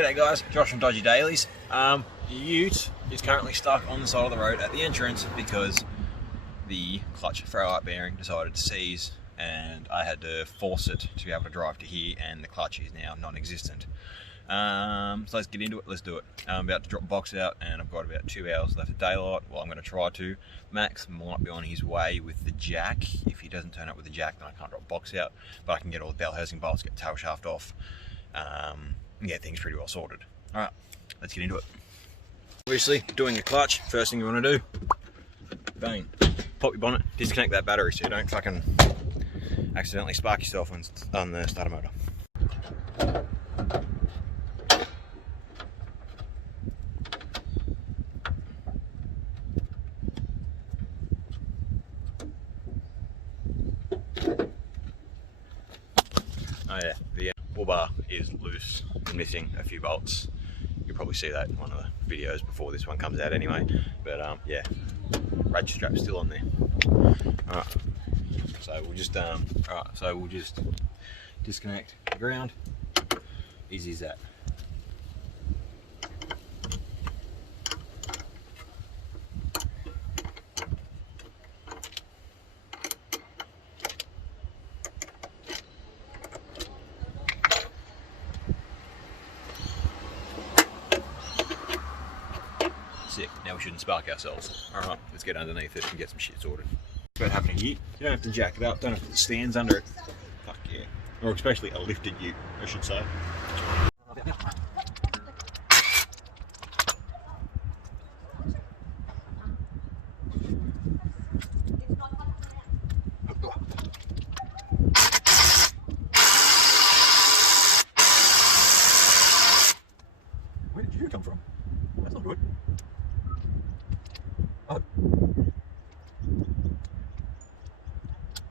G'day guys, Josh from Dodgy Dailies. Ute is currently stuck on the side of the road at the entrance because the clutch throw-up bearing decided to seize and I had to force it to be able to drive to here, and the clutch is now non-existent. So let's get into it, let's do it. I'm about to drop the box out and I've got about 2 hours left of daylight. Well, I'm going to try to. Max might be on his way with the jack. If he doesn't turn up with the jack, then I can't drop the box out, but I can get all the bell housing bolts, get the tail shaft off, and get things pretty well sorted. Alright, let's get into it. Obviously, doing the clutch, first thing you want to do, bang, pop your bonnet, disconnect that battery so you don't fucking accidentally spark yourself on the starter motor. Oh yeah, the wheel bar is loose and missing a few bolts. You'll probably see that in one of the videos before this one comes out anyway. But yeah, ratchet strap's still on there. Alright, so we'll just disconnect the ground. Easy as that. Sick. Now we shouldn't spark ourselves. Alright, let's get underneath it and get some shit sorted. What's happening here? You don't have to jack it up, don't have to put stands under it. Fuck yeah. Or especially a lifted ute, I should say. Where did you come from? That's not good. Oh.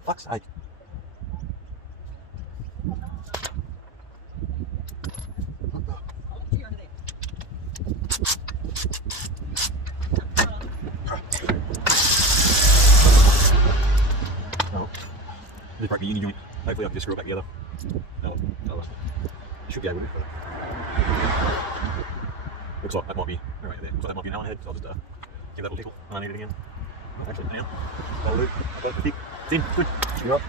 Fuck's sake. No. Just broke the uni joint. Hopefully I can just screw it back together. No, should be able to. Looks like that might be right there. Looks like that might be an Allen head, so I'll just give that a little tickle when I need it again. Oh, actually, hang on. I'll do. I've got it thick. It's in. Good. Screw up.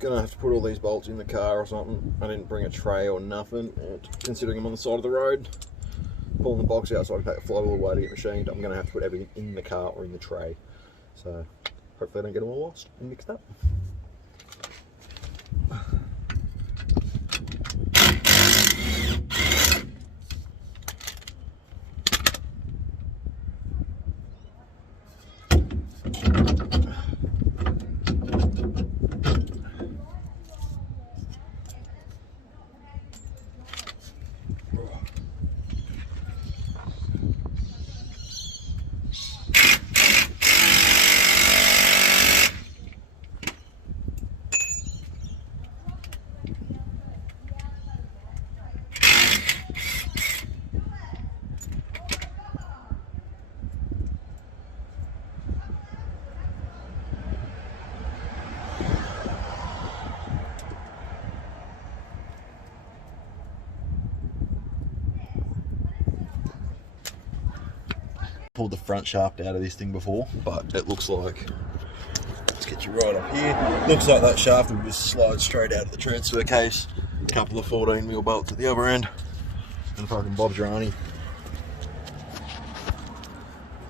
Gonna have to put all these bolts in the car or something. I didn't bring a tray or nothing, and considering I'm on the side of the road, pulling the box out so I can take a float all the way to get machined, I'm gonna have to put everything in the car or in the tray. So hopefully I don't get them all lost and mixed up. pulled the front shaft out of this thing before, but it looks like, let's get you right up here, looks like that shaft will just slide straight out of the transfer case. A couple of 14mm bolts at the other end, and fucking Bob's your auntie.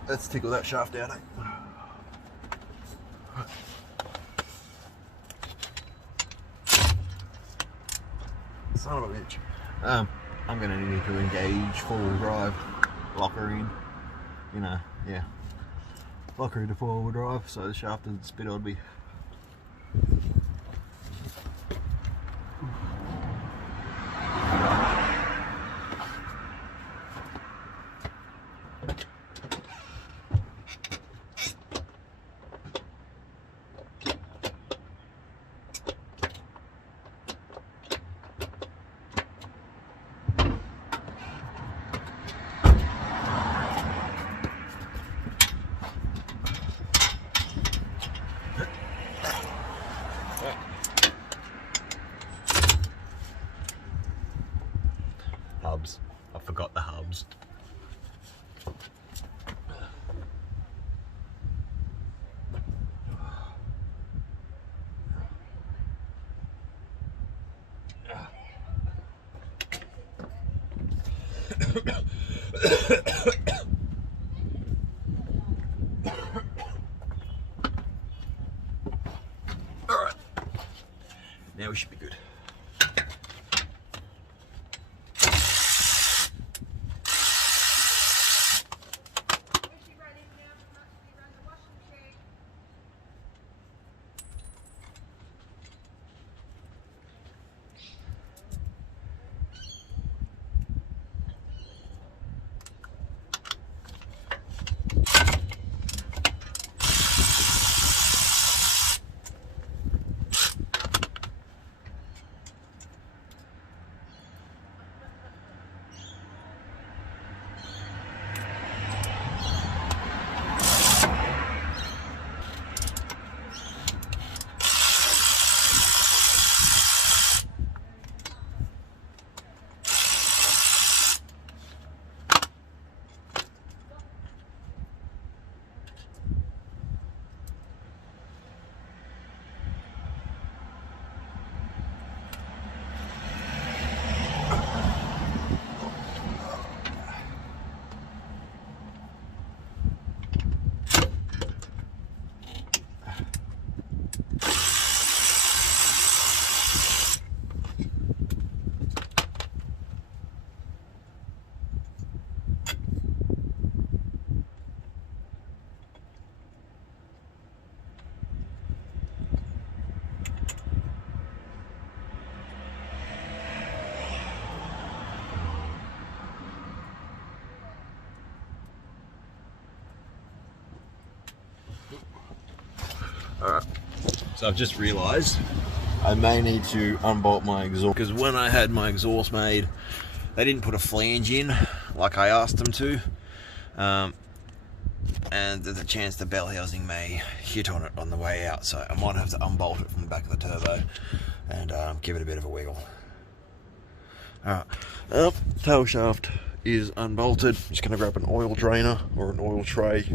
Let's tickle that shaft out, eh? Son of a bitch. I'm gonna need to engage four-wheel drive, locker in, you know, yeah, locker into four-wheel drive so the shaft doesn't spit on me. Hubs. I forgot the hubs. All right. Now we should be good. Alright, so I've just realised I may need to unbolt my exhaust, because when I had my exhaust made, they didn't put a flange in like I asked them to, and there's a chance the bell housing may hit on it on the way out, so I might have to unbolt it from the back of the turbo and give it a bit of a wiggle. Alright, tail shaft is unbolted. I'm just going to grab an oil drainer or an oil tray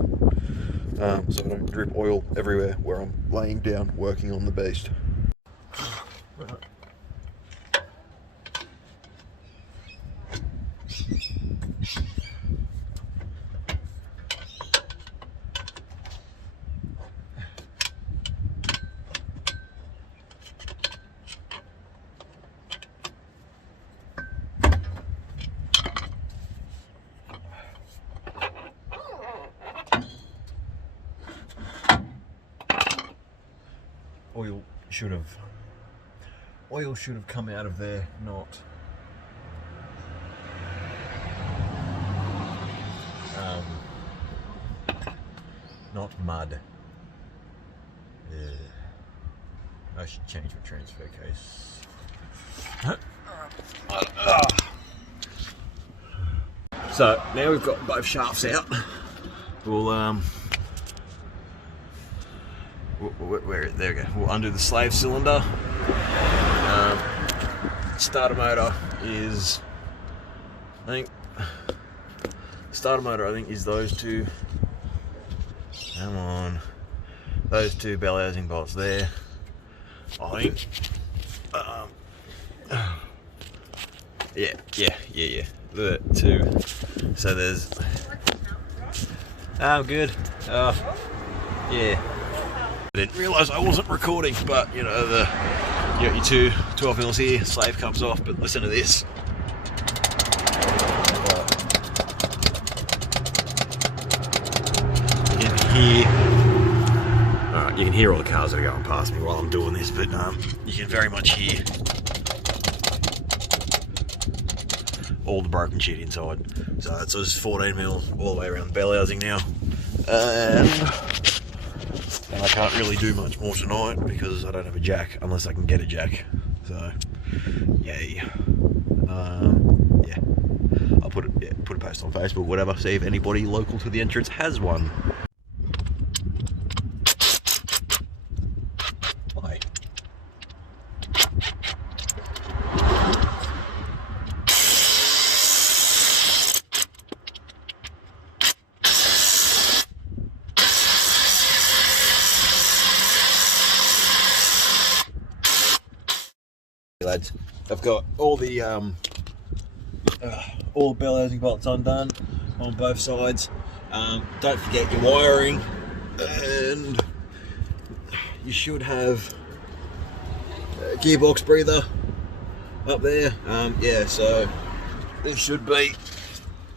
so I don't drip oil everywhere where I'm laying down working on the beast. Oil should have come out of there, not mud. I should change my transfer case. So now we've got both shafts out. We'll there we go. We'll undo the slave cylinder. Starter motor is, I think, starter motor, I think, is those two. Come on. Those two bell housing bolts there, I think. Yeah. The two. So there's. Oh, good. Oh, yeah. I didn't realise I wasn't recording, but you know, you got your two 12 mils here, slave comes off, but listen to this. You can hear. Alright, you can hear all the cars that are going past me while I'm doing this, but you can very much hear all the broken shit inside. So it's just 14 mil all the way around the bell housing now. And I can't really do much more tonight because I don't have a jack unless I can get a jack. So, yay. Yeah. I'll put a post on Facebook, whatever, see if anybody local to the entrance has one. Lads, I've got all the bell housing bolts undone on both sides. Don't forget your wiring, and you should have a gearbox breather up there. Yeah, so there should be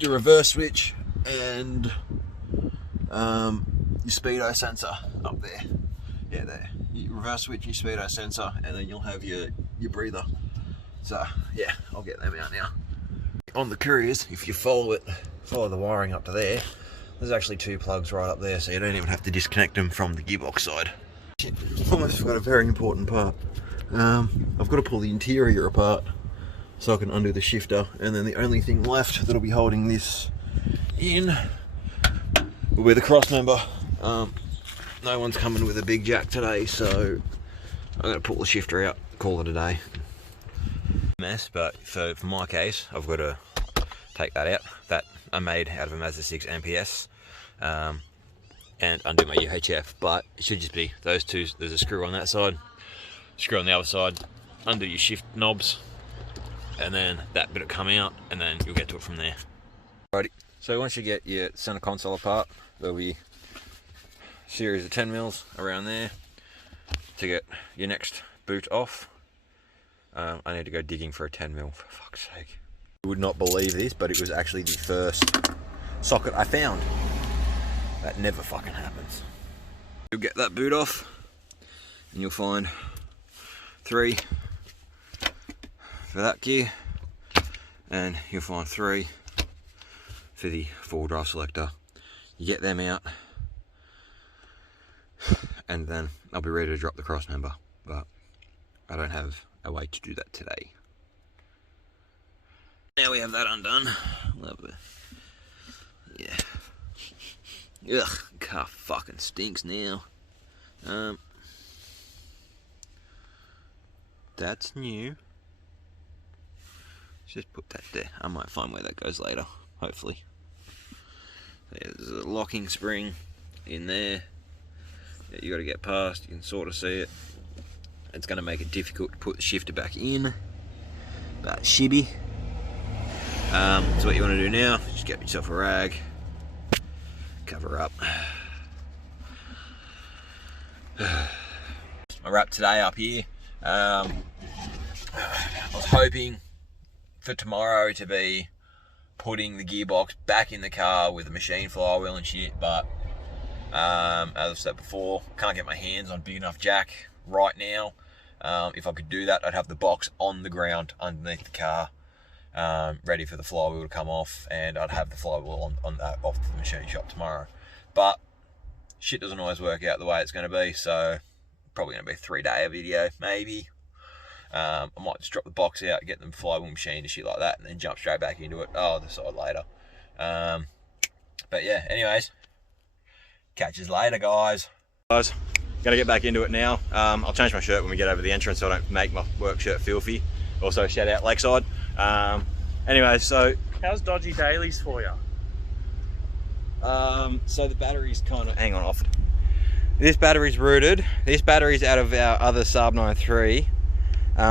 your reverse switch and your speedo sensor up there. Yeah, there. Your reverse switch, your speedo sensor, and then you'll have your breather. So yeah, I'll get them out now. On the couriers, if you follow the wiring up to there, there's actually two plugs right up there, so you don't even have to disconnect them from the gearbox side. Shit, almost forgot a very important part. I've got to pull the interior apart so I can undo the shifter, and then the only thing left that'll be holding this in will be the cross member. No one's coming with a big jack today, so I'm going to pull the shifter out, call it a day. Mess, but for my case, I've got to take that out. That I made out of a Mazda 6 MPS, and undo my UHF, but it should just be those two. There's a screw on that side, screw on the other side, undo your shift knobs, and then that bit will come out, and then you'll get to it from there. Alrighty, so once you get your center console apart, there'll be series of 10 mils around there to get your next boot off. I need to go digging for a 10 mil, for fuck's sake. You would not believe this, but it was actually the first socket I found. That never fucking happens. You'll get that boot off and you'll find 3 for that gear, and you'll find 3 for the 4-wheel drive selector. You get them out, and then I'll be ready to drop the cross member, but I don't have a way to do that today. Now we have that undone. Lovely. Yeah. Ugh, car fucking stinks now. That's new. Just put that there. I might find where that goes later, hopefully. There's a locking spring in there that you got to get past. You can sort of see it. It's going to make it difficult to put the shifter back in, but shibby. So what you want to do now, just get yourself a rag, cover up. My wrap today up here. I was hoping for tomorrow to be putting the gearbox back in the car with the machine flywheel and shit, but as I've said before, can't get my hands on big enough jack right now. If I could do that, I'd have the box on the ground underneath the car, ready for the flywheel to come off, and I'd have the flywheel on that off to the machine shop tomorrow. But shit doesn't always work out the way it's going to be, so probably going to be a 3-day video, maybe. I might just drop the box out, get the flywheel machine and shit like that, and then jump straight back into it. Oh, the side later. But yeah, anyways, catch us later, guys. Gonna get back into it now. I'll change my shirt when we get over the entrance so I don't make my work shirt filthy. Also, shout out Lakeside. Anyway, so how's dodgy dailies for you? So the battery's kind of, hang on, off. This battery's rooted. This battery's out of our other Saab 93.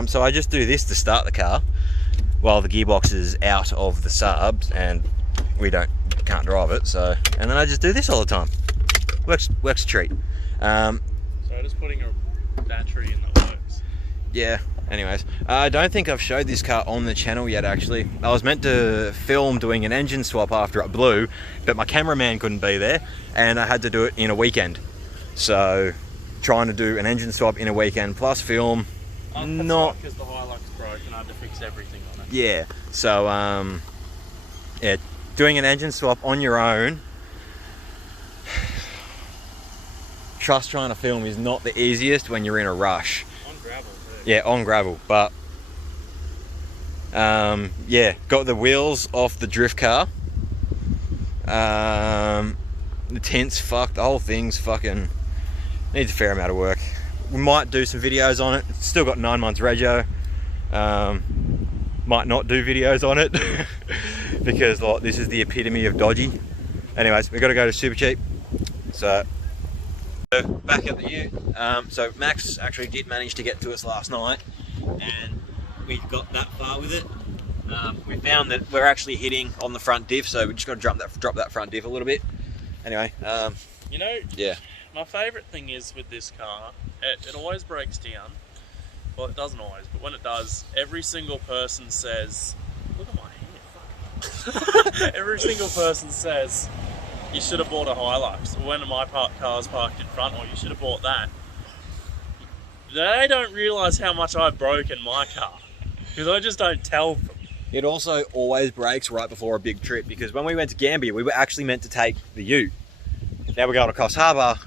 So I just do this to start the car while the gearbox is out of the Saabs and we can't drive it. So, and then I just do this all the time. Works a treat. So just putting a battery in that works. Yeah. Anyways, I don't think I've showed this car on the channel yet, actually. I was meant to film doing an engine swap after it blew, but my cameraman couldn't be there, and I had to do it in a weekend. So, trying to do an engine swap in a weekend plus film, not... Because the Hilux broke and I had to fix everything on it. Yeah, so, yeah, doing an engine swap on your own, trust trying to film is not the easiest when you're in a rush. On gravel too. Yeah, on gravel, but yeah, got the wheels off the drift car. The tent's fucked, the whole thing's fucking needs a fair amount of work. We might do some videos on it. It's still got 9 months rego. Might not do videos on it because like, this is the epitome of dodgy. Anyways, we've got to go to Super Cheap. So back at the ute. So Max actually did manage to get to us last night and we got that far with it. We found that we're actually hitting on the front diff, so we just got to drop that front diff a little bit. Anyway, you know, yeah. My favourite thing is with this car, it always breaks down. Well, it doesn't always, but when it does, every single person says, look at my hair, fuck. Every single person says, you should have bought a Hilux. When my car's parked in front, or you should have bought that. They don't realise how much I've broken my car, because I just don't tell them. It also always breaks right before a big trip, because when we went to Gambia, we were actually meant to take the ute. Now we're going to Coffs Harbour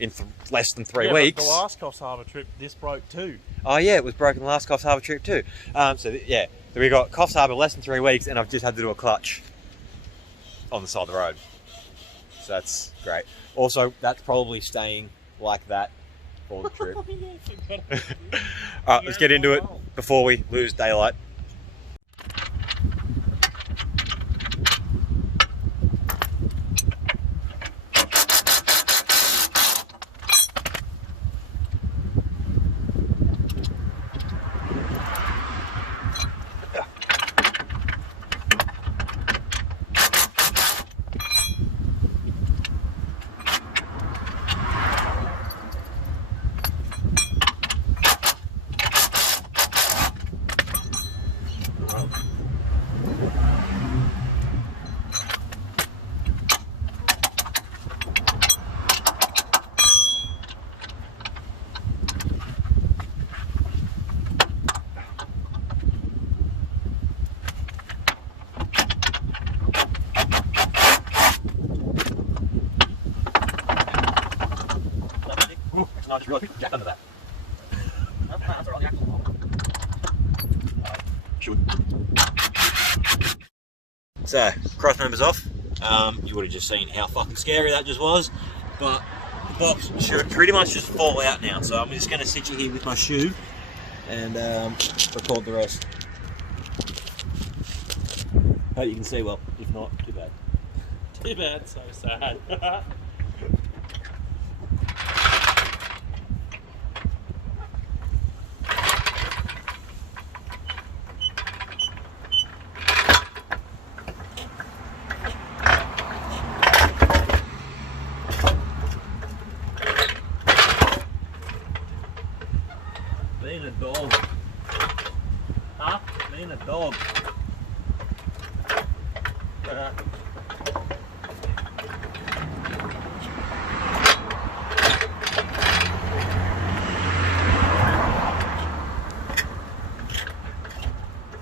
in less than 3 weeks. But the last Coffs Harbour trip, this broke too. Oh yeah, it was broken the last Coffs Harbour trip too. Yeah, so we got Coffs Harbour less than 3 weeks, and I've just had to do a clutch on the side of the road. So that's great. Also, that's probably staying like that for the trip. Alright, let's get into it before we lose daylight. No, I just realised we jacked under that. Should. So, cross members off. You would have just seen how fucking scary that just was. But the box should pretty much just fall out now. So I'm just going to sit you here with my shoe and record the rest. Hope you can see well. If not, too bad. Too bad, so sad. Being a dog. Huh? Being a dog.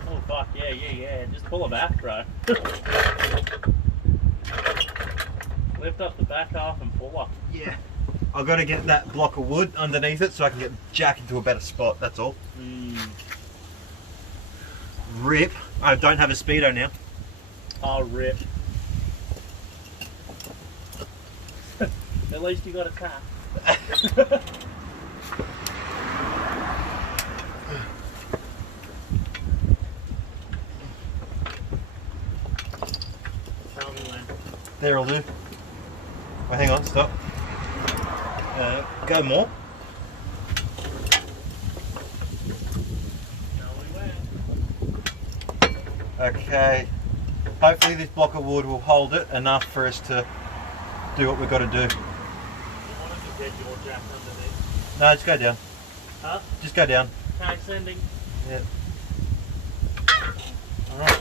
Oh fuck, yeah. Just pull it back, bro. Lift up the back half and pull up. Yeah. I've got to get that block of wood underneath it so I can get Jack into a better spot, that's all. Rip. I don't have a speedo now. Oh, rip. At least you got a car. Tell me when. There'll do. Well, hang on, stop. Go more. Okay. Hopefully this block of wood will hold it enough for us to do what we've got to do. No, just go down. Huh? Just go down. Okay, sending. Yeah. Alright.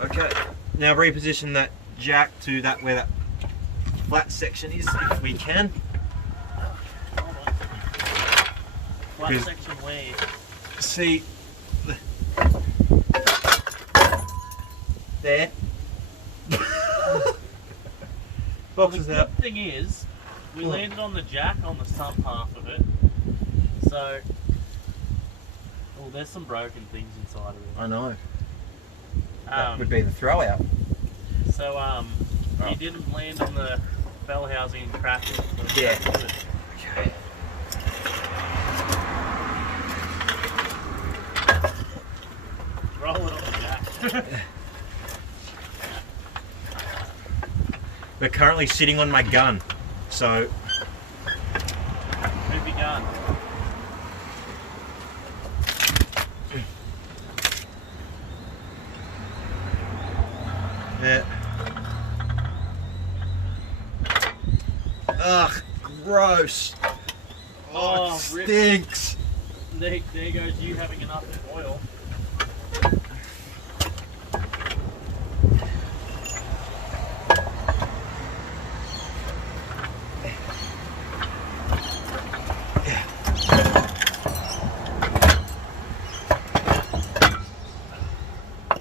Okay. Now reposition that jack to that where that flat section is if we can. Hold on. Flat section where? See there. Boxes The out. good thing is, we landed on the jack on the sump half of it. So, oh, there's some broken things inside of it. I know. That Um, would be the throw out. so, you didn't land on the bell housing and crash it. So Yeah. that's good. Okay. Roll it on the jack. We're currently sitting on my gun, so Who've you gun? yeah. Ugh, gross. Oh, it rip. stinks. There goes you having enough oil.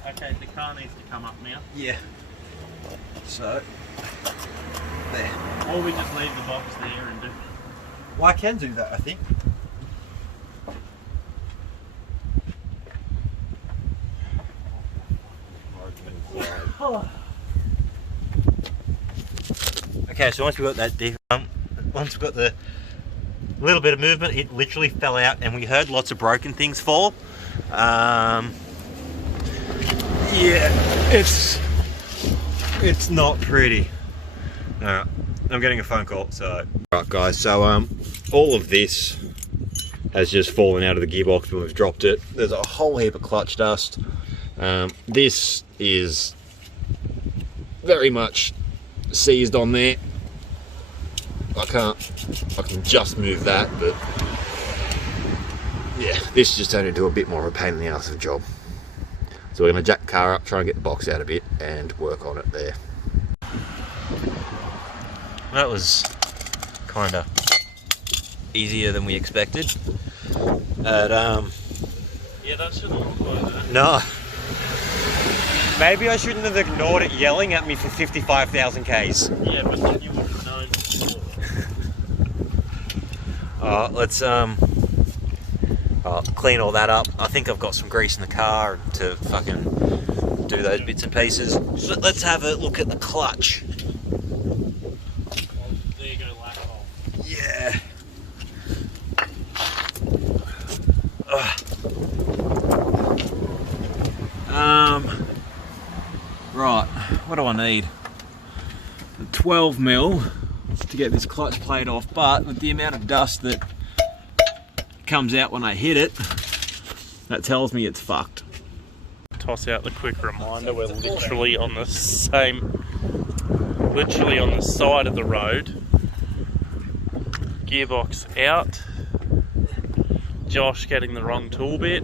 Okay, the car needs to come up now. Yeah. So, there. Or we just leave the box there and do. Well, I can do that, I think. Okay, so once we've got that once we've got the little bit of movement, it literally fell out and we heard lots of broken things fall. Yeah, it's not pretty. Alright, I'm getting a phone call, so... Alright guys, so all of this has just fallen out of the gearbox when we've dropped it. There's a whole heap of clutch dust. This is very much seized on there. I can just move that, but yeah, this just turned into a bit more of a pain in the ass of a job. So we're going to jack the car up, try and get the box out a bit and work on it there. That was kind of easier than we expected. But, Yeah, that shouldn't look like that. no. Maybe I shouldn't have ignored it yelling at me for 55,000 Ks. Yeah, but then you would have known. Let's clean all that up. I think I've got some grease in the car to fucking do those bits and pieces. So let's have a look at the clutch. Well, there you go, lack hole. Yeah. Right, what do I need? 12 mil to get this clutch plate off, but with the amount of dust that comes out when I hit it, that tells me it's fucked. Toss out the quick reminder, we're literally on the side of the road. Gearbox out. Josh getting the wrong tool bit.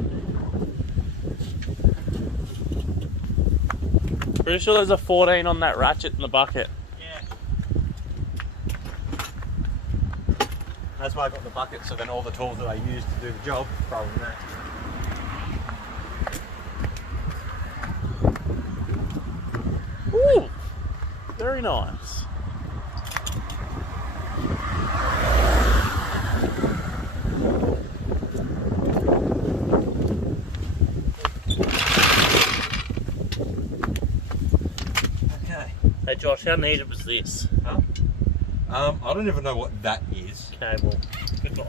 Pretty sure there's a 14 on that ratchet in the bucket. Yeah. That's why I got the bucket, so then all the tools that I use to do the job throw in that. Ooh, very nice. Okay. Hey Josh, how needed was this? Huh? I don't even know what that is. Okay, well, goodbye.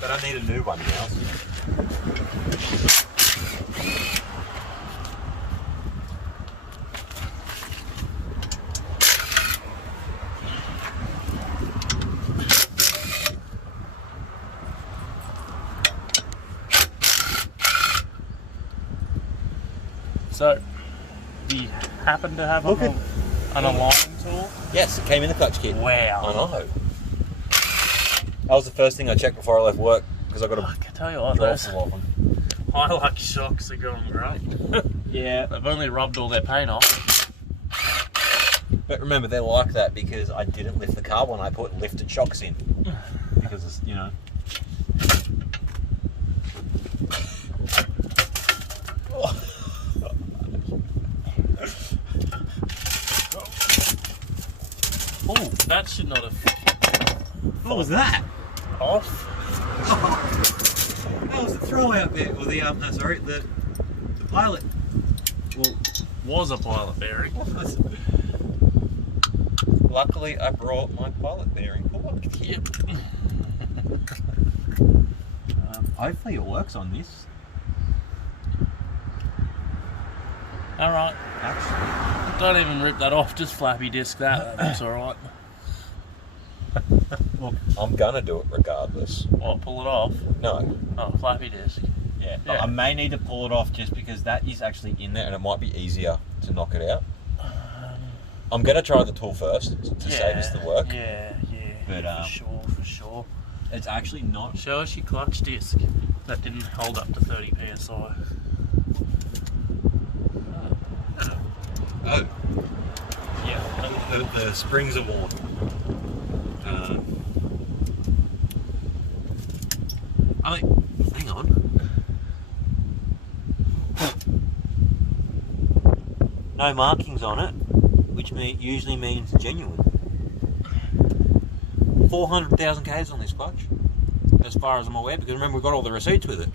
But I need a new one now. Does he happen to have Look an aligning tool? Yes, it came in the clutch kit. Wow. I know. That was the first thing I checked before I left work because I got I can tell you what, drive those so often. Hilux shocks are going great. Yeah. They've only rubbed all their paint off. But remember, they're like that because I didn't lift the car when I put lifted shocks in. Because, it's, you know. Oh, that should not have What was that? off. That was the throwout bit, or the the pilot. Well, was a pilot bearing. Luckily, I brought my pilot bearing forward. Yep. Hopefully, it works on this. Alright. Actually, Don't even rip that off, just flappy disc that. That looks alright. look, I'm gonna do it regardless. What, pull it off? No. Oh, flappy disc. Yeah. Yeah. I may need to pull it off just because that is actually in there, and it might be easier to knock it out. I'm gonna try the tool first to save us the work. Yeah, But, for sure. It's actually not. Show us your clutch disc. That didn't hold up to 30 psi. Oh. Yeah. The springs are worn. I mean, hang on. No markings on it, which usually means genuine. 400,000 Ks on this clutch, as far as I'm aware, because remember we got all the receipts with it.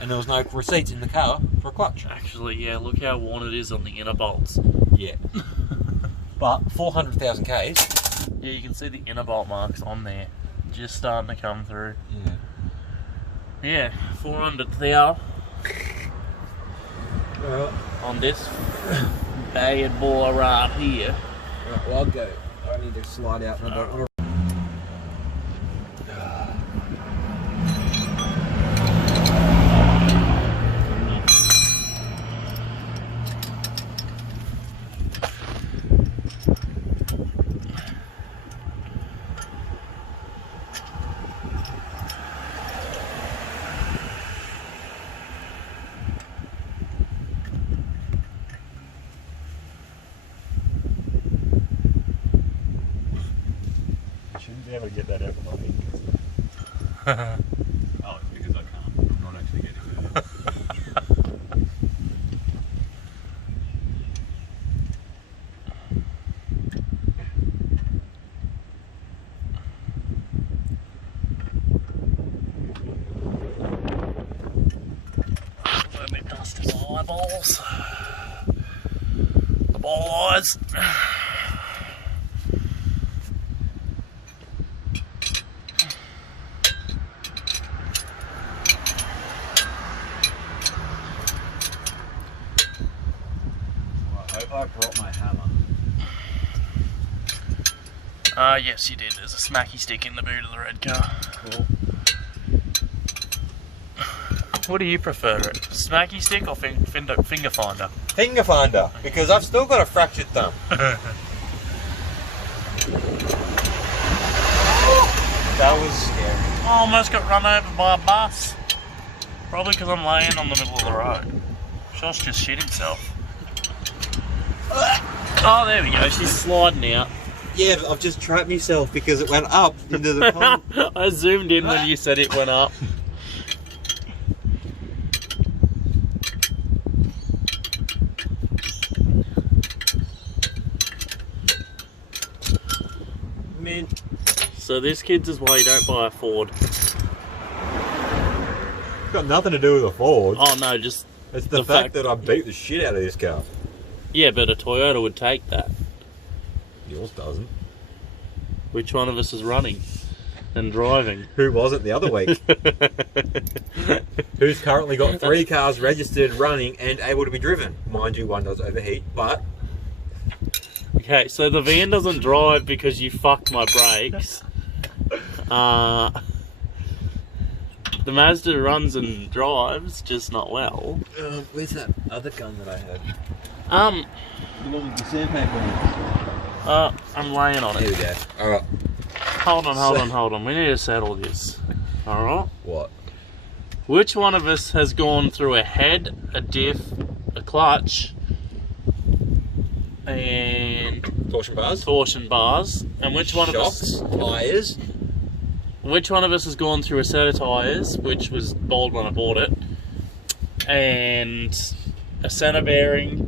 And there was no receipts in the car for a clutch. Actually, yeah, look how worn it is on the inner bolts. Yeah. But 400,000 Ks. Yeah, you can see the inner bolt marks on there. Just starting to come through. Yeah. Yeah, 400,000 Well, on this bad boy right here. right, well, I'll go. I need to slide out. And I don't want to... Shouldn't be able to get that out of my head. Oh, it's because I can't. I'm not actually getting it. Let me dust his eyeballs. The ball eyes. I hope I brought my hammer. Yes you did. There's a smacky stick in the boot of the red car. Cool. What do you prefer? Smacky stick or finger finder? Finger finder, because I've still got a fractured thumb. That was scary. I almost got run over by a bus. Probably because I'm laying on the middle of the road. Josh just shit himself. Oh, there we go. She's sliding out. Yeah, but I've just trapped myself because it went up into the pond. I zoomed in when you said it went up. Man. So this, kids, is why you don't buy a Ford. It's got nothing to do with a Ford. Oh no, just It's the fact that I beat the shit out of this car. yeah, but a Toyota would take that. Yours doesn't. Which one of us is running and driving? Who wasn't the other week? Who's currently got 3 cars registered, running, and able to be driven? Mind you, one does overheat, but... Okay, so the van doesn't drive because you fucked my brakes. The Mazda runs and drives, just not well. Where's that other gun that I had? The one with the sandpaper on it. I'm laying on Here it. we go. Alright. Hold on. We need to settle this. Alright? What? Which one of us has gone through a head, a diff, a clutch, and torsion bars? And which one Shocks, of us? tyres. Which one of us has gone through a set of tyres, which was bold when I bought it, and a centre bearing,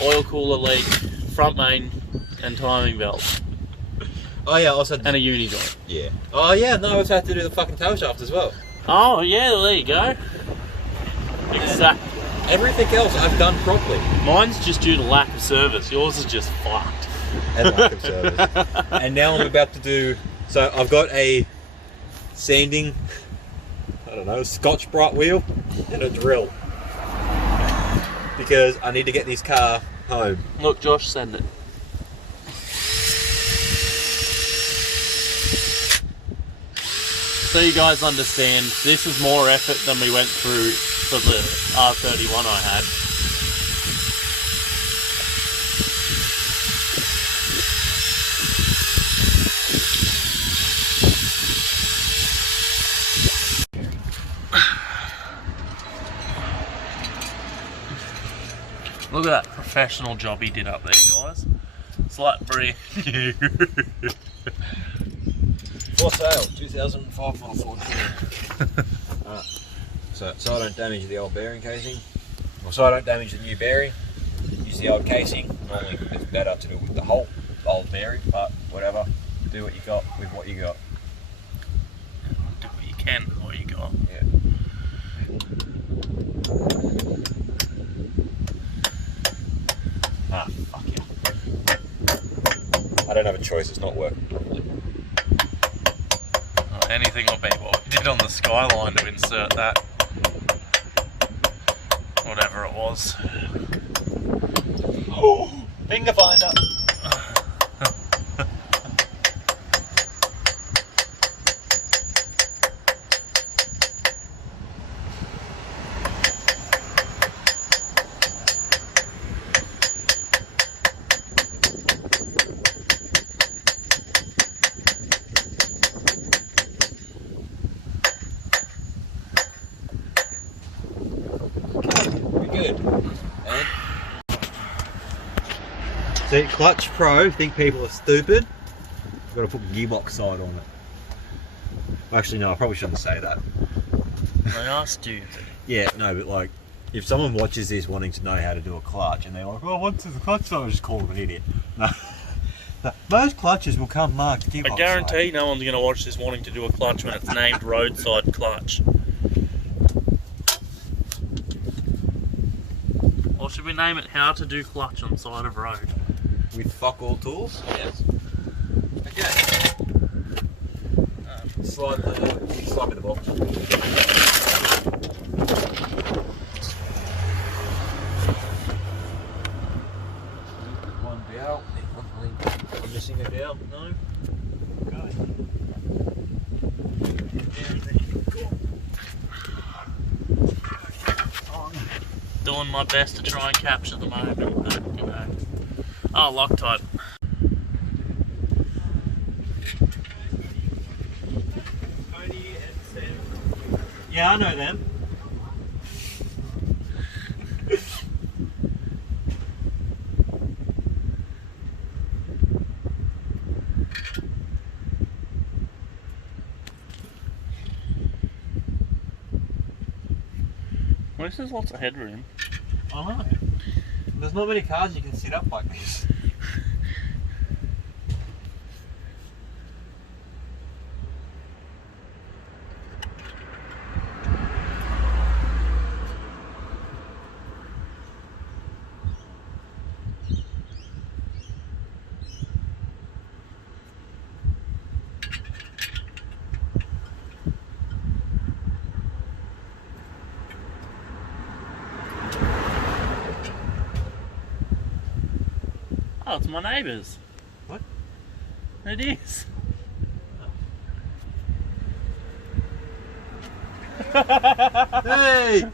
oil cooler leak, front main, and timing belt, Oh yeah, I also had and a uni joint? yeah. Oh yeah, no, I also had to do the fucking tail shaft as well. Oh yeah, there you go. Exactly. Everything else I've done properly. Mine's just due to lack of service. Yours is just fucked. And lack of service. And now I'm about to do. So I've got a sanding, I don't know, Scotch Brite wheel and a drill because I need to get this car home. Look, Josh, send it. So you guys understand, this is more effort than we went through for the R31 I had. Look at that professional job he did up there, guys. It's like brand new. For sale, 2005 model Ford. So I don't damage the old bearing casing, or so I don't damage the new bearing. Use the old casing. Normally it's better to do it with the whole old bearing, but whatever. Do what you got with what you got. Do what you can with what you got. Yeah. Ah, fuck yeah. I don't have a choice, it's not working properly. Anything will be what we did on the Skyline to insert that. Whatever it was. Oh, finger finder. Good. And see, Clutch Pro think people are stupid. I've got to put gearbox side on it. Actually, no, I probably shouldn't say that. They are stupid. Yeah, no, but like, if someone watches this wanting to know how to do a clutch and they're like, oh, what's the clutch side? I just call them an idiot. No. Most clutches will come marked gearbox I guarantee side. no one's going to watch this wanting to do a clutch when it's named roadside clutch. Or should we name it how to do clutch on side of road? With fuck all tools? Yes. Okay. Slide me the box. One bell. I'm missing a bell. No. Okay. Doing my best to try and capture the moment, but you know. Oh, Loctite. Yeah, I know them. Well, this is lots of headroom. I know. There's not many cars you can sit up like this. Oh, it's my neighbours. What? It is. Hey!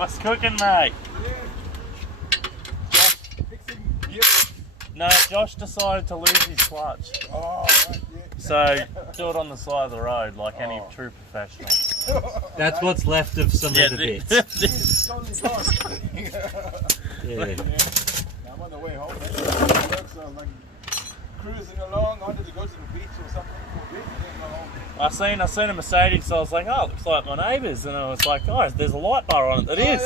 What's cooking, mate? No, Josh decided to lose his clutch. Oh, right, yeah. So, do it on the side of the road like any true professional. That's what's left of some of the bits. It's totally gone. Yeah. I'm on the way home. So I was like cruising along, wanted to go to the beach or something for a bit and then go home. I seen a Mercedes, so I was like, oh, it looks like my neighbour's. And I was like, oh, there's a light bar on it. It is.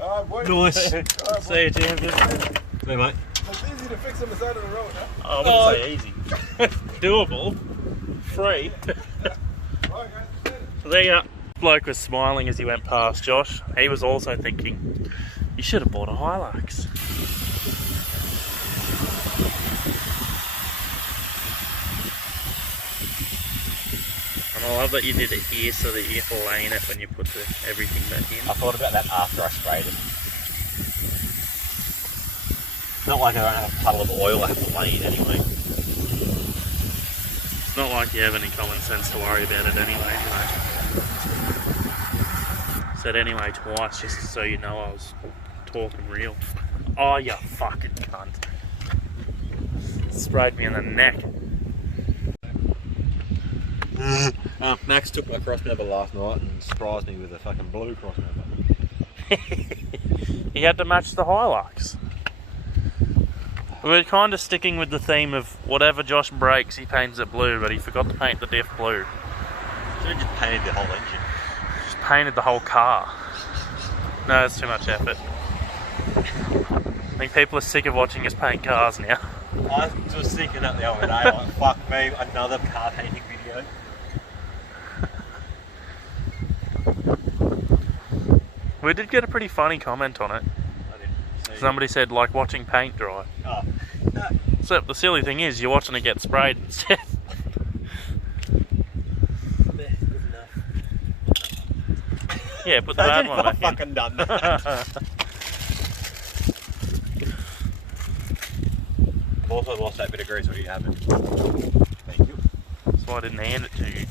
Oh, boy. Nice. See you, champion. Hey, mate. It's easy to fix on the side of the road, huh? I wouldn't say easy. Doable. Free. Alright, guys. So there you go. Bloke was smiling as he went past Josh. He was also thinking, you should have bought a Hilux. And I love that you did it here so that you can lane it when you put everything back in. I thought about that after I sprayed it. Not like I don't have a puddle of oil I have to lane anyway. It's not like you have any common sense to worry about it anyway, mate. Said anyway twice just so you know I was talking real. Oh, you fucking cunt. Sprayed me in the neck. Max took my crossmember last night and surprised me with a fucking blue crossmember. He had to match the Hilux. We're kind of sticking with the theme of whatever Josh breaks, he paints it blue, but he forgot to paint the diff blue. Should have just painted the whole engine. Just painted the whole car. No, it's too much effort. I think people are sick of watching us paint cars now. I was thinking that the other day, like, fuck me, another car painting video. We did get a pretty funny comment on it. I didn't see. Somebody said, like watching paint dry. Oh, no. Except the silly thing is, you're watching it get sprayed instead. There, good enough. Yeah, put the bad one I've back fucking done that. I've also lost that bit of grease. What do you have? Thank you. That's why I didn't hand it to you.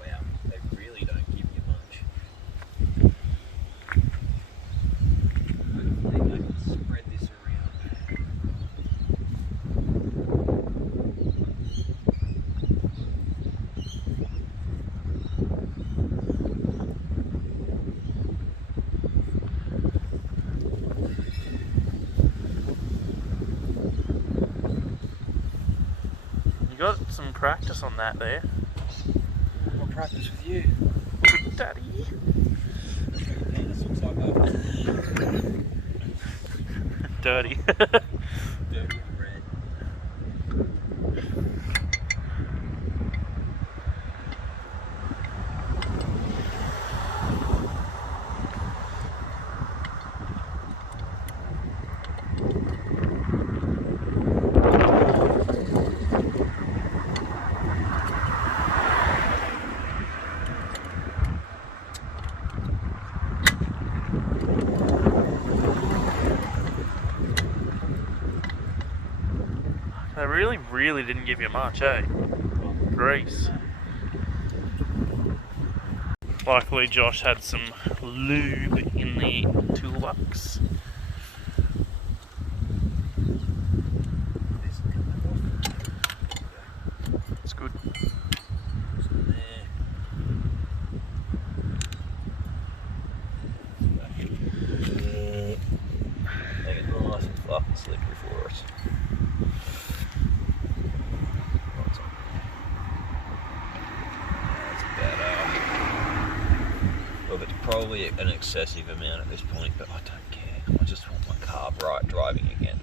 Wow, they really don't give you much. I think I can spread this around. You got some practice on that there. I'll practice with you. Daddy. Your penis looks like a Dirty. dirty red. They really didn't give you much, eh? Grease. Luckily Josh had some lube in the toolbox. It's good. Make it nice and fucking slippery for us. That's about look, it's probably an excessive amount at this point, but I don't care. I just want my car bright driving again.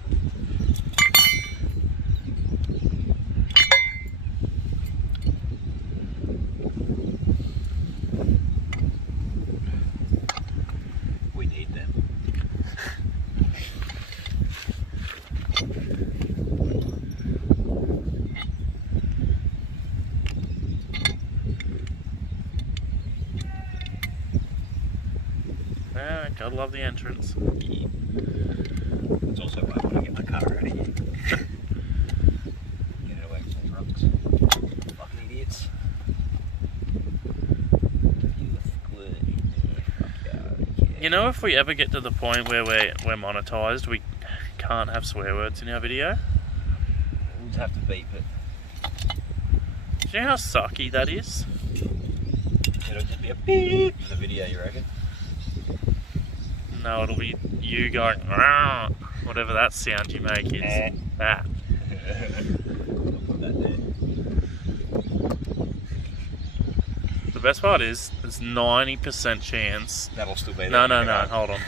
We need them. Yeah, gotta love the entrance. Yeah. It's also why I want to get my car out of here. Get it away from some drunks. Fucking idiots. You know, if we ever get to the point where we're monetized, we can't have swear words in our video. We'll just have to beep it. Do you know how sucky that is? It'll just be a beep for the video, you reckon? No, it'll be you going, "Rah," whatever that sound you make is. That. I'll put that there. The best part is, there's 90% chance. That'll still be there. No, hold on.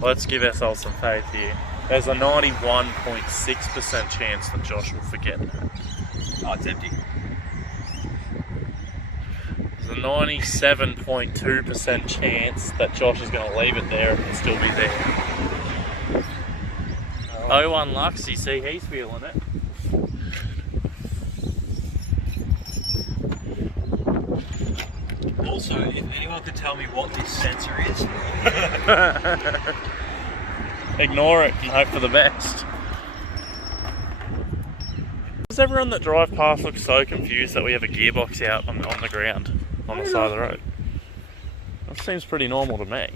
Let's give ourselves some faith here. There's a 91.6% chance that Josh will forget that. Oh, it's empty. There's a 97.2% chance that Josh is going to leave it there and it'll still be there. Oh, 01 Luxy, see, he's feeling it. Also, if anyone could tell me what this sensor is. Ignore it and hope for the best. Does everyone that drive past look so confused that we have a gearbox out on the ground on the side of the road? That seems pretty normal to me.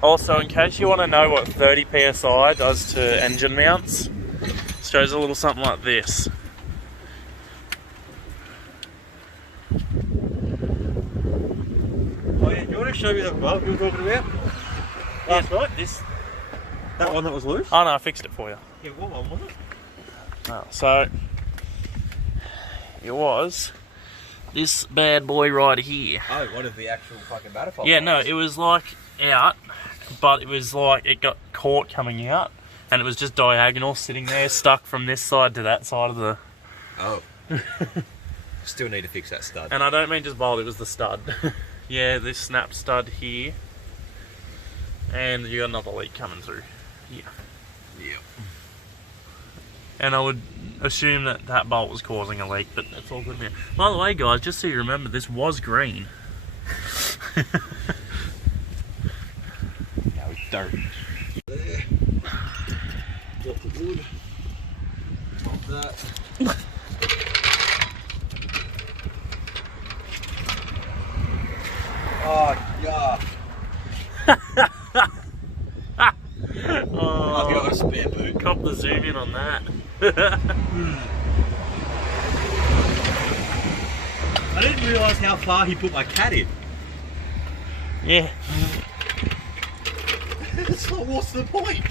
Also, in case you want to know what 30 psi does to engine mounts, it shows a little something like this. Oh yeah, do you want to show me the bulb you were talking about? Last night? This. That one that was loose? Oh no, I fixed it for you. Yeah, what one was it? Oh, so it was this bad boy right here. Oh, what is the actual fucking battlefield? Yeah, no, it was like out, but it was like it got caught coming out, and it was just diagonal sitting there, stuck from this side to that side of the. Oh. Still need to fix that stud. And I don't mean just bolt; it was the stud. Yeah, this snap stud here, and you got another leak coming through here. Yep. And I would assume that that bolt was causing a leak, but it's all good now. By the way, guys, just so you remember, this was green. Now it's dirt. There. Got the wood. Pop that. Oh, yeah. Oh, I've got a spare boot. cop the zoom in on that. I didn't realise how far he put my cat in. Yeah. So what's the point?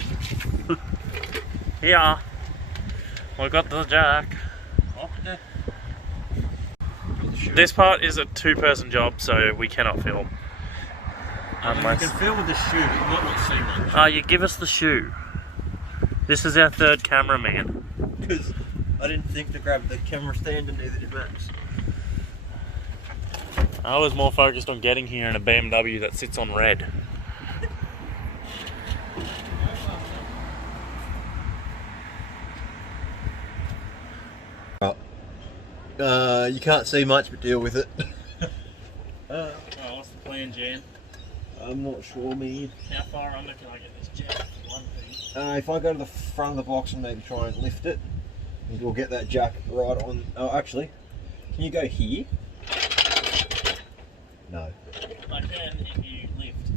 Yeah. We got the jack. This part is a two-person job, so we cannot film. Unless... You can film with the shoe, but not with sequence. You give us the shoe. This is our third cameraman. Because I didn't think to grab the camera stand and neither did Max. I was more focused on getting here in a BMW that sits on red. You can't see much, but deal with it. What's the plan, Jan? I'm not sure, man. How far under can I get this jack? One thing. If I go to the front of the box and maybe try and lift it, we'll get that jack right on. Oh, actually, can you go here? No. I can if you lift.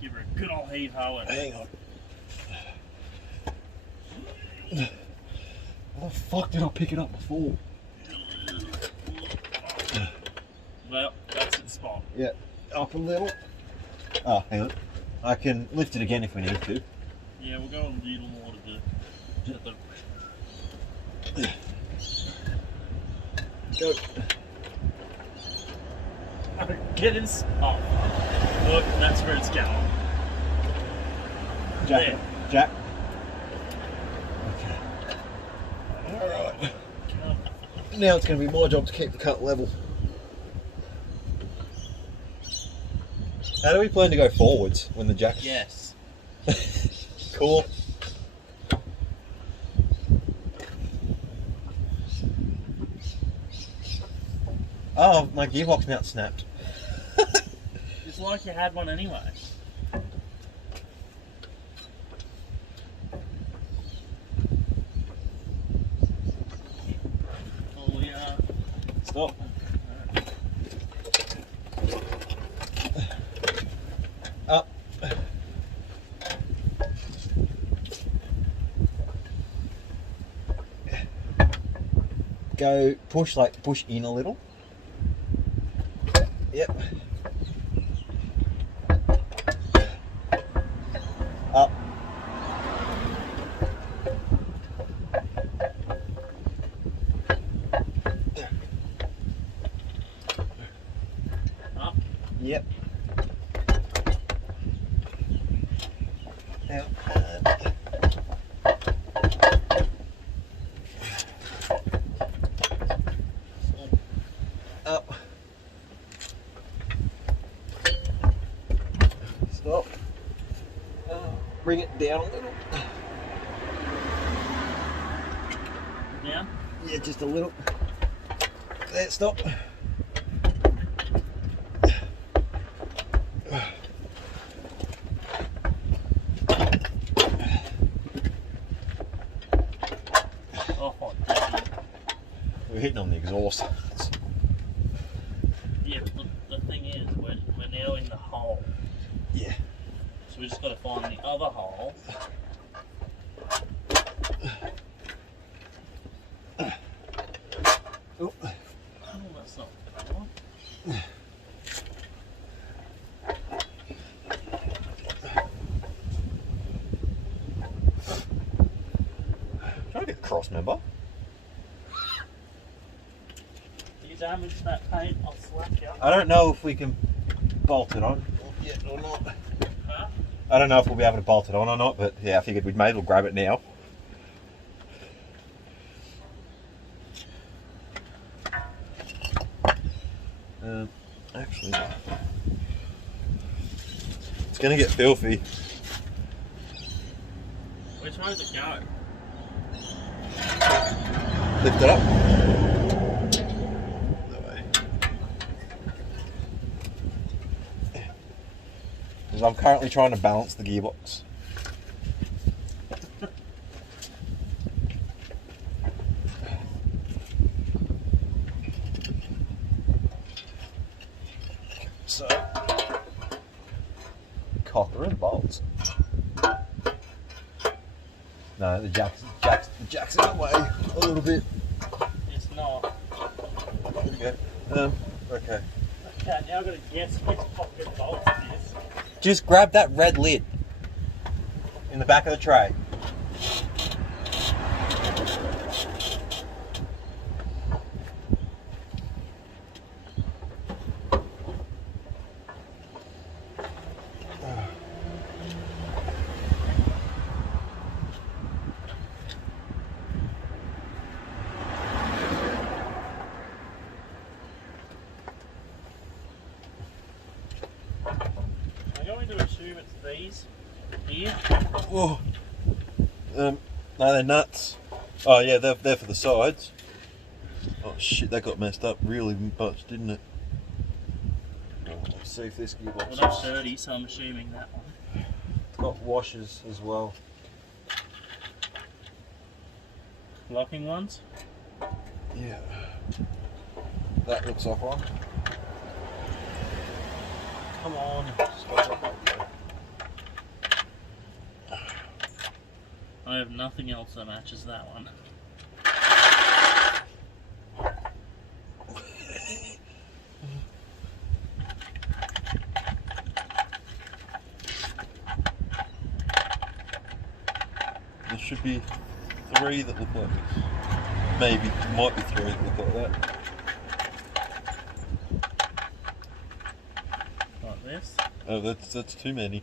Give her a good old heave ho and Hang on. How the fuck did I pick it up before? well, that's the spot. Yeah, up a little. Oh, hang on. I can lift it again if we need to. Yeah, we'll go a little more to the Go. Get in. Oh, look, that's where it's going. Jack. There. Jack. Okay. Alright. Now it's going to be my job to keep the cut level. How do we plan to go forwards when the jack? Yes. Cool. Oh, my gearbox mount snapped. It's like you had one anyway. Oh yeah. Stop. Up. Go push in a little. Yep. Up. Up. Yep. Now, up. Stop. Bring it down a little. Down. Yeah, just a little. There, stop. Oh, damn. We're hitting on the exhaust. Yeah, but the thing is, we're now in the hole. Yeah. So we just got to find the other hole. Oh. Oh, that's not the one. Try to get a cross member. You damage that paint, I'll slap you. I don't know if we can bolt it on yet or not. Huh? I don't know if we'll be able to bolt it on or not, but yeah, I figured we may as well grab it now. Actually, it's gonna get filthy. Which way does it go? Lift it up. That way. Because I'm currently trying to balance the gearbox. So, cocker and bolts. No, the jack's in the way a little bit. It's not. There we go. Okay. Okay, now I've got to guess which pocket bolt it is. Just grab that red lid in the back of the tray. I'm going to assume it's these here. Whoa. No, they're nuts. Oh yeah, they're for the sides. Oh shit, that got messed up really much, didn't it? Let's see if this gearbox Well, that's dirty, so I'm assuming that one. it's got washers as well. Locking ones? Yeah. That looks like one. Come on. I have nothing else that matches that one. There should be 3 that look like this. Maybe, might be 3 that look like that. Like this. Oh, that's too many.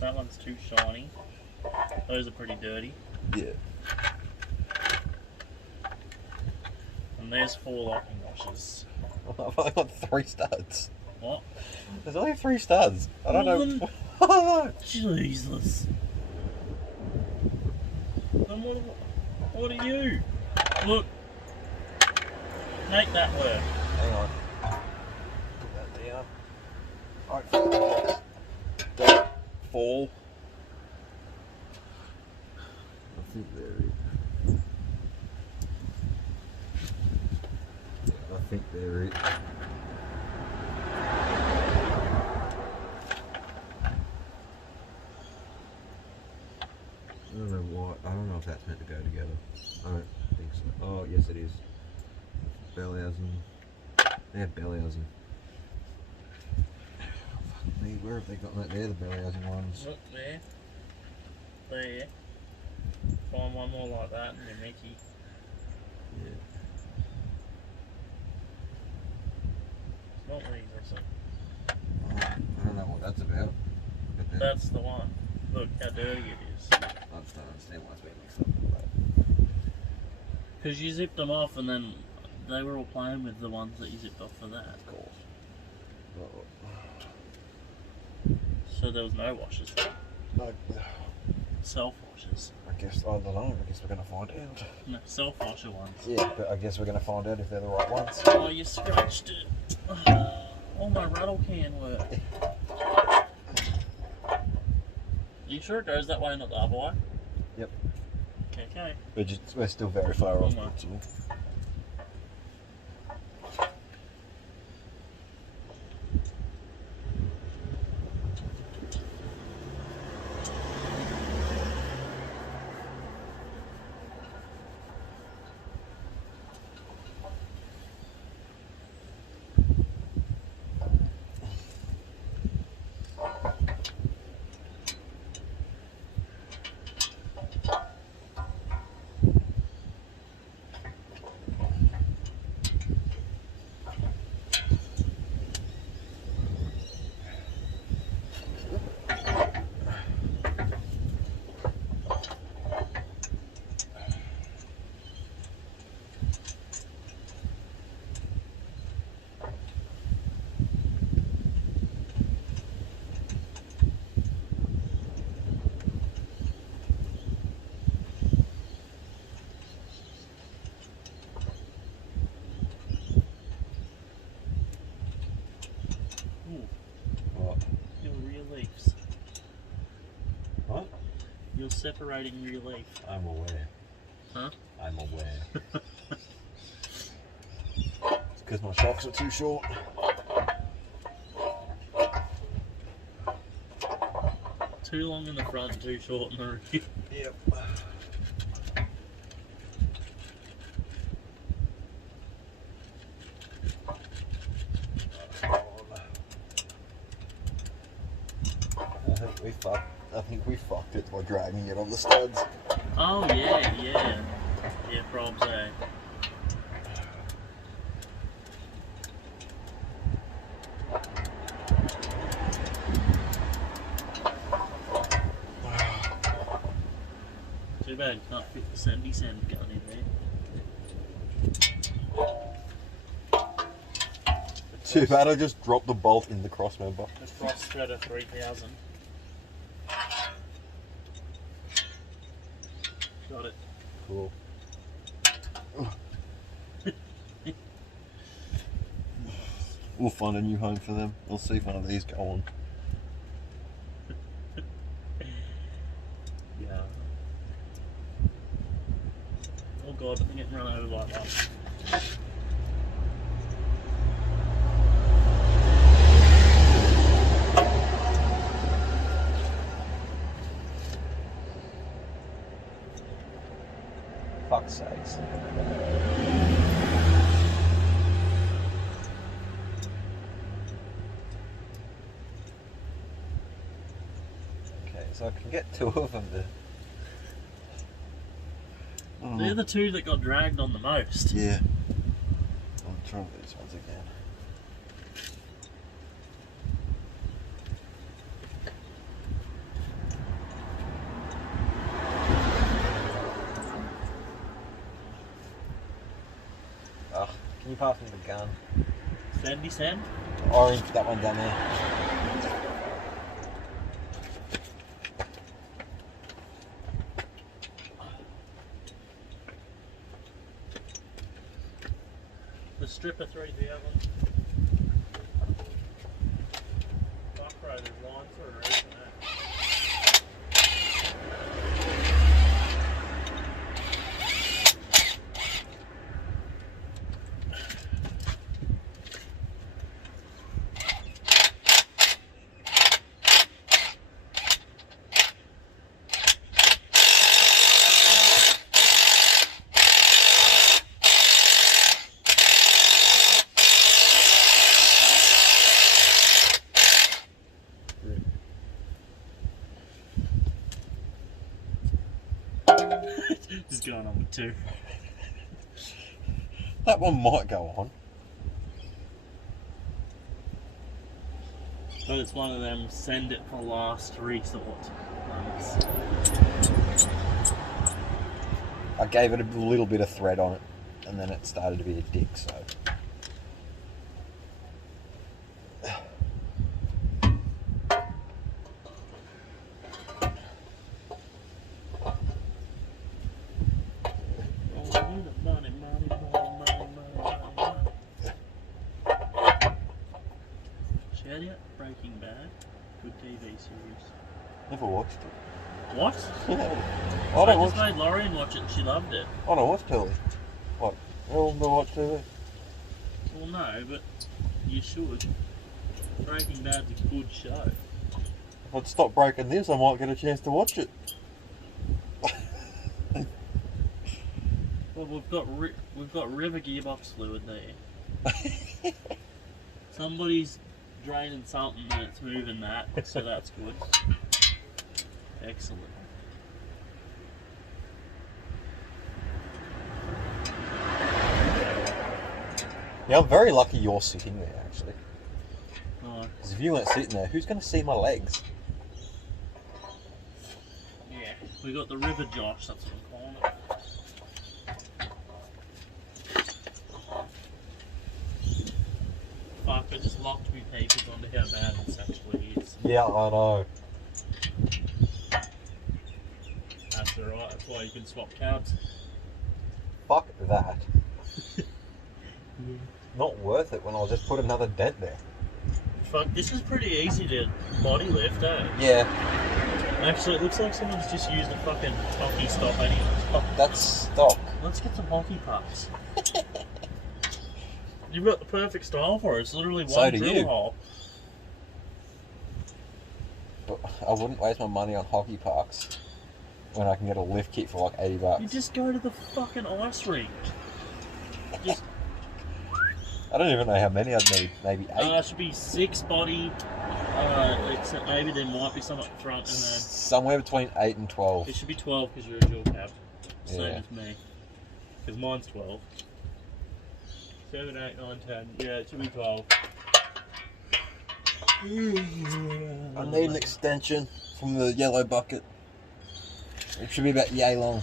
That one's too shiny. Those are pretty dirty. Yeah. And there's 4 locking washers. I've only got 3 studs. What? There's only 3 studs. I don't know. Woman. I don't know. Jesus. Then what are you? Look. Make that work. Hang on. Put that down. Alright. Don't fall. I think they're it. I think they're it. I don't know why. I don't know if that's meant to go together. I don't think so. Oh, yes, it is. Bellhousing. They have bellhousing. Fuck me, where have they got that? They're the bellhousing ones. Look there. There. Find one more like that and you're Mickey. Yeah. It's not these, is it? I don't know what that's about. But That's the one. Look how dirty it is. I just don't understand why it's been mixed up with that. Because you zipped them off and then they were all playing with the ones that you zipped off for that. Of course. Well, So there was no washers. I Self washers. guess, I don't know. I guess we're going to find out. No, self washer ones. Yeah, but I guess we're going to find out if they're the right ones. Oh, you scratched it. Oh, my rattle can work. You sure it goes that way, not the other way? Yep. Okay. We're still very far off. Oh my. That's all. You're separating your leaf. I'm aware. Huh? I'm aware. It's because my shocks are too short. Too long in the front, too short in the rear. Yep. I think we fucked it by dragging it on the studs. Oh yeah. Yeah, probs, eh? Too bad you can't fit the 70 cent gun in there. Too bad I just dropped the bolt in the cross member. The cross threader 3000. Got it. Cool. We'll find a new home for them. We'll see if one of these go on. Yeah. Oh god, I'm getting run over like that. Fuck's sakes. Okay, so I can get 2 of them to They're the two that got dragged on the most. Yeah. I'll try these ones again. Oh, can you pass me the gun? Sandy sand? Orange, that one down there. The stripper 3000. Fuck road, there's lines for a reason, Just going on with two. That one might go on. But it's one of them send it for last resort. I gave it a little bit of thread on it, and then it started to be a dick, so. Shout out Breaking Bad. Good TV series. Never watched it. What? I don't just watch. made Lauren watch it and she loved it. I don't watch telly. What? I don't watch TV. Well, no, but you should. Breaking Bad's a good show. If I'd stop breaking this, I might get a chance to watch it. Well, we've got river gearbox fluid there. Somebody's draining something and it's moving that, so that's good. Excellent. Yeah, I'm very lucky you're sitting there, actually. Oh, Because if you weren't sitting there, who's going to see my legs? yeah. We got the River Josh, that's what I'm calling it. Fuck, I just locked me papers onto how bad this actually is. Yeah, I know. That's alright, that's why you can swap cabs. Fuck that. Not worth it when I'll just put another dent there. Fuck, this is pretty easy to body lift, eh? Yeah. Actually, it looks like someone's just used a fucking hockey stop anyway. Oh, that's stock. Let's get some hockey pucks. You've got the perfect style for it. It's literally So one do drill you. hole. But I wouldn't waste my money on hockey parks when I can get a lift kit for like $80. You just go to the fucking ice rink. Just, I don't even know how many I'd need. Maybe 8. it should be 6 body. Except maybe there might be some up front, and then Somewhere between 8 and 12. it should be 12 because you're a dual cab. Same Yeah. as me. Because mine's 12. 7, 8, 9, 10. Yeah, it should be 12. I need an extension from the yellow bucket. It should be about yay long.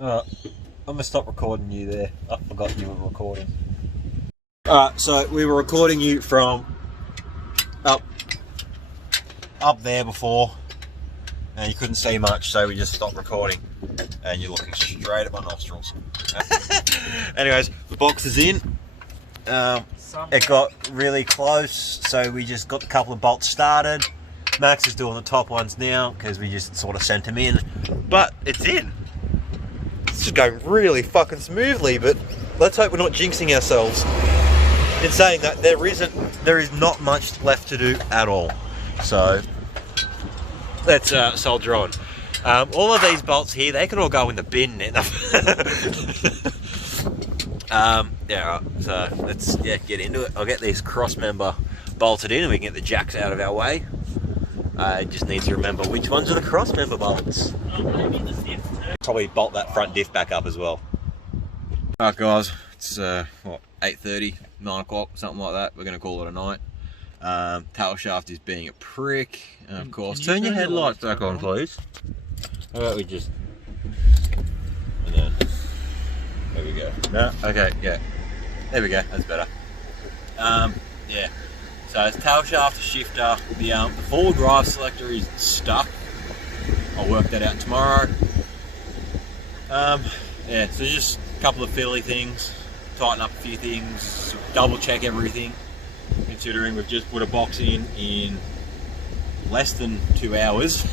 Alright, I'm gonna stop recording you there. I forgot you were recording. Alright, so we were recording you from up there before, and you couldn't see much, so we just stopped recording. And you're looking straight at my nostrils. Anyways, the box is in. It got really close, so we just got a couple of bolts started. Max is doing the top ones now because we just sort of sent him in, but it's in. It's just going really fucking smoothly, but let's hope we're not jinxing ourselves. In saying that, there is not much left to do at all. So let's soldier on. All of these bolts here, they can all go in the bin. Yeah, right, so let's get into it. I'll get these cross member bolted in and we can get the jacks out of our way. I just need to remember which ones are the cross member bolts. Probably bolt that front diff back up as well. Alright guys, it's what, 8:30, 9 o'clock, something like that. We're going to call it a night. Tail shaft is being a prick, and of course, turn your headlights back on please. How about we just, and then, there we go. No, okay, yeah, there we go, that's better. Yeah, so it's tail shaft, shifter, the forward drive selector is stuck. I'll work that out tomorrow. Yeah, so just a couple of fiddly things, tighten up a few things, double check everything, considering we've just put a box in less than 2 hours.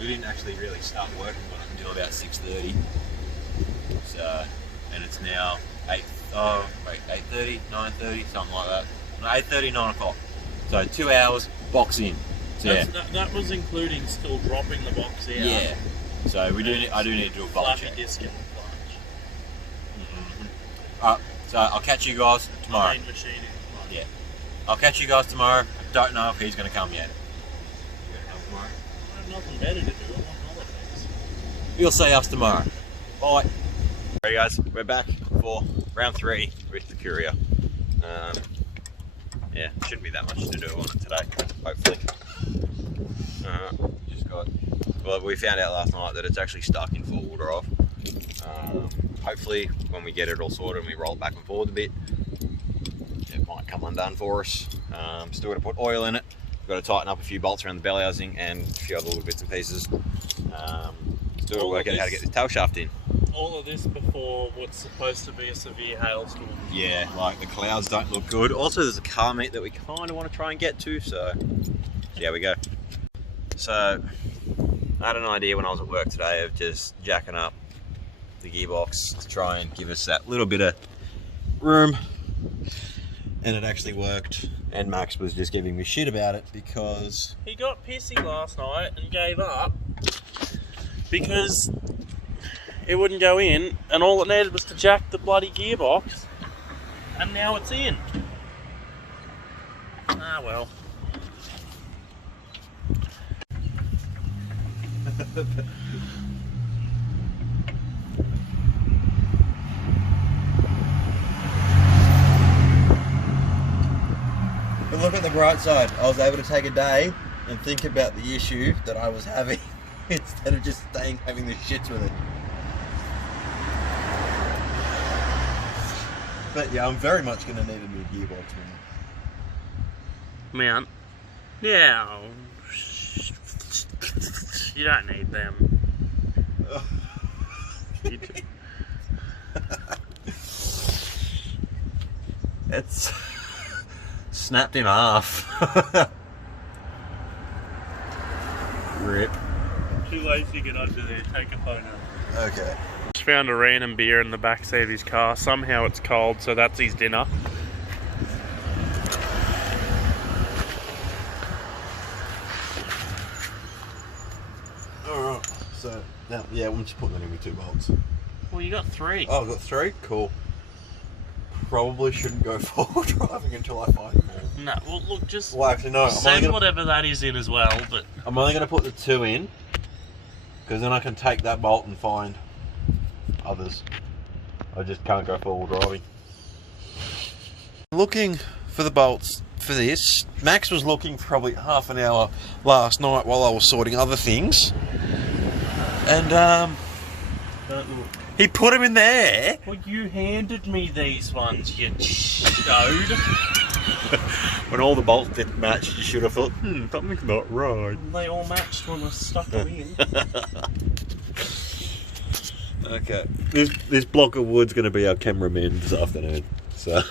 We didn't actually really start working on it until about 6:30. So, and it's now 8:30, 9:30, something like that. No, 8:30, 9 o'clock. So 2 hours, box in. So, yeah. That was including still dropping the box out. Yeah. So I do need to do a bolt check. Flappy disc in the clutch. Alright, so I'll catch you guys tomorrow. Main machine in the clutch. Yeah. I'll catch you guys tomorrow. Don't know if he's going to come yet. You going to come tomorrow? I have nothing better to do. I want holidays. You'll see us tomorrow. Bye. Alright guys, we're back for round 3 with the courier. Yeah, shouldn't be that much to do on it today, hopefully. Just got, well, we found out last night that it's actually stuck in 4-wheel drive. Hopefully when we get it all sorted and we roll it back and forward a bit, it might come undone for us. Still got to put oil in it. We've got to tighten up a few bolts around the belly housing and a few other little bits and pieces. Still got to work out how to get this tail shaft in. All of this before what's supposed to be a severe hailstorm. Yeah, like the clouds don't look good. Also, there's a car meet that we kind of want to try and get to, so yeah, we go. So I had an idea when I was at work today of just jacking up the gearbox to try and give us that little bit of room, and it actually worked. And Max was just giving me shit about it because he got pissy last night and gave up because it wouldn't go in, and all it needed was to jack the bloody gearbox, and now it's in. Ah well. But look at the bright side. I was able to take a day and think about the issue that I was having instead of just having the shits with it. But yeah, I'm very much going to need a new gearbox now. Mount. Yeah. You don't need them. It's snapped in half. Rip. Too lazy to get under there, take a photo. Okay. Just found a random beer in the back seat of his car. Somehow it's cold, so that's his dinner. Alright, so now, yeah, we'll just put that in with 2 bolts. Well, you got 3. Oh, I've got 3? Cool. Probably shouldn't go forward driving until I find more. No, well, look, just Well, actually, no. send whatever that is in as well, but I'm only going to put the 2 in, because then I can take that bolt and find others. I just can't go forward driving. Looking for the bolts for this. Max was looking for probably half an hour last night while I was sorting other things. And, don't look. he put them in there. Well, you handed me these ones, you showed. When all the bolts didn't match, you should have thought, something's not right. They all matched when I stuck them in. Okay. This block of wood's going to be our cameraman this afternoon. So.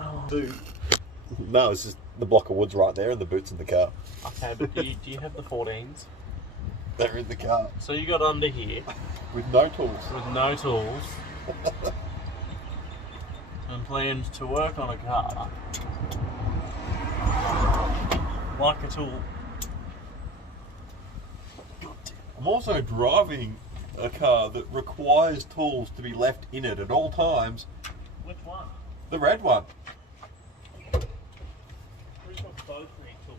Oh. No, it's just the block of wood's right there and the boots in the car. Okay, but do you have the 14s? They're in the car. So you got under here. With no tools. With no tools. And planned to work on a car. Like a tool. I'm also driving a car that requires tools to be left in it at all times. Which one? The red one. Which one both need tools?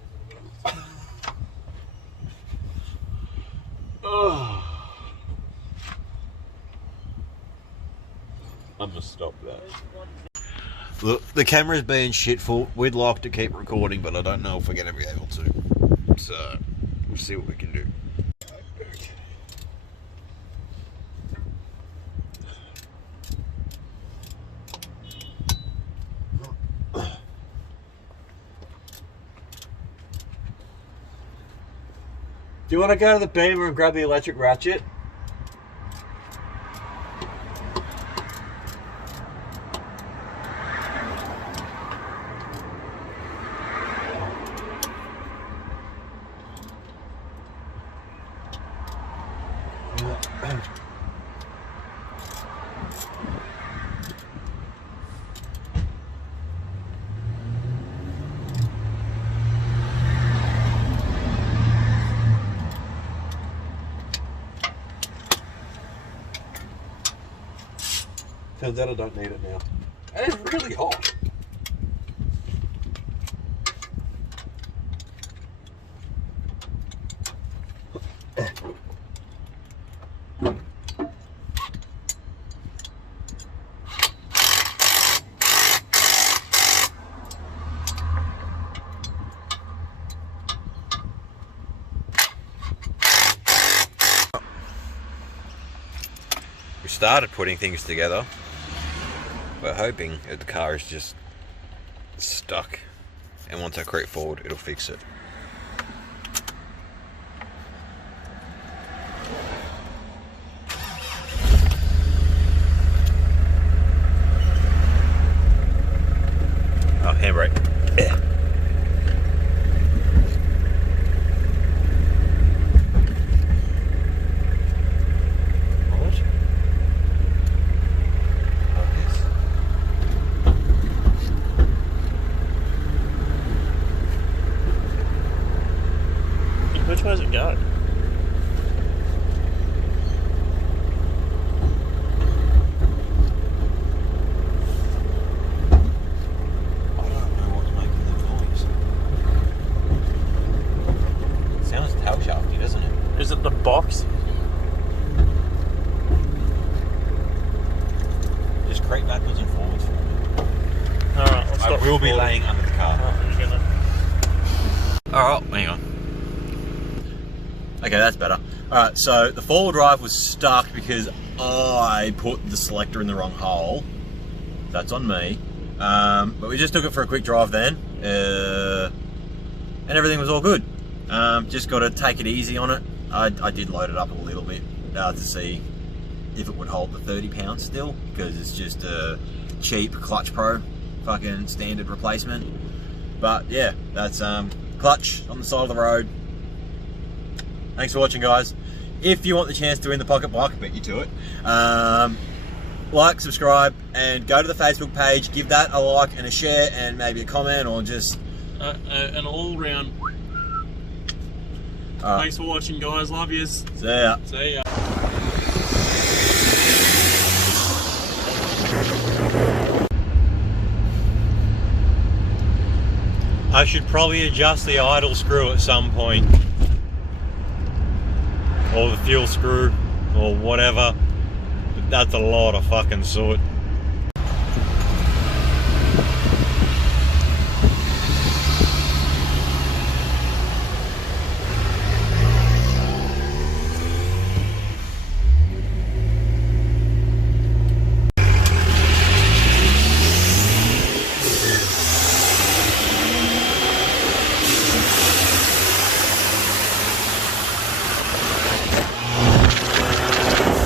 I'm gonna stop that. Look, the camera's being shitful. We'd like to keep recording, but I don't know if we're gonna be able to. So, we'll see what we can do. Do you want to go to the Beamer and grab the electric ratchet? Turns out I don't need it now. And it's really hot. We started putting things together. We're hoping that the car is just stuck, and once I creep forward, it'll fix it. Oh, handbrake. Yeah. Which way does it go? I don't know what's making the noise. It sounds tail shafty, doesn't it? Is it the box? Just creep backwards and forwards for me. Alright, let's I stop. will be laying under the car. Alright, hang on. Okay, that's better. Alright, so the four-wheel drive was stuck because I put the selector in the wrong hole. That's on me. But we just took it for a quick drive then. And everything was all good. Just got to take it easy on it. I did load it up a little bit to see if it would hold the 30 pounds still, because it's just a cheap Clutch Pro fucking standard replacement. But yeah, that's clutch on the side of the road. Thanks for watching, guys. If you want the chance to win the pocket bike, I bet you to it. Like, subscribe, and go to the Facebook page. Give that a like and a share, and maybe a comment, or just an all-round. Right. Thanks for watching, guys. Love yous. See ya. See ya. I should probably adjust the idle screw at some point. Or the fuel screw, or whatever. But that's a lot of fucking soot.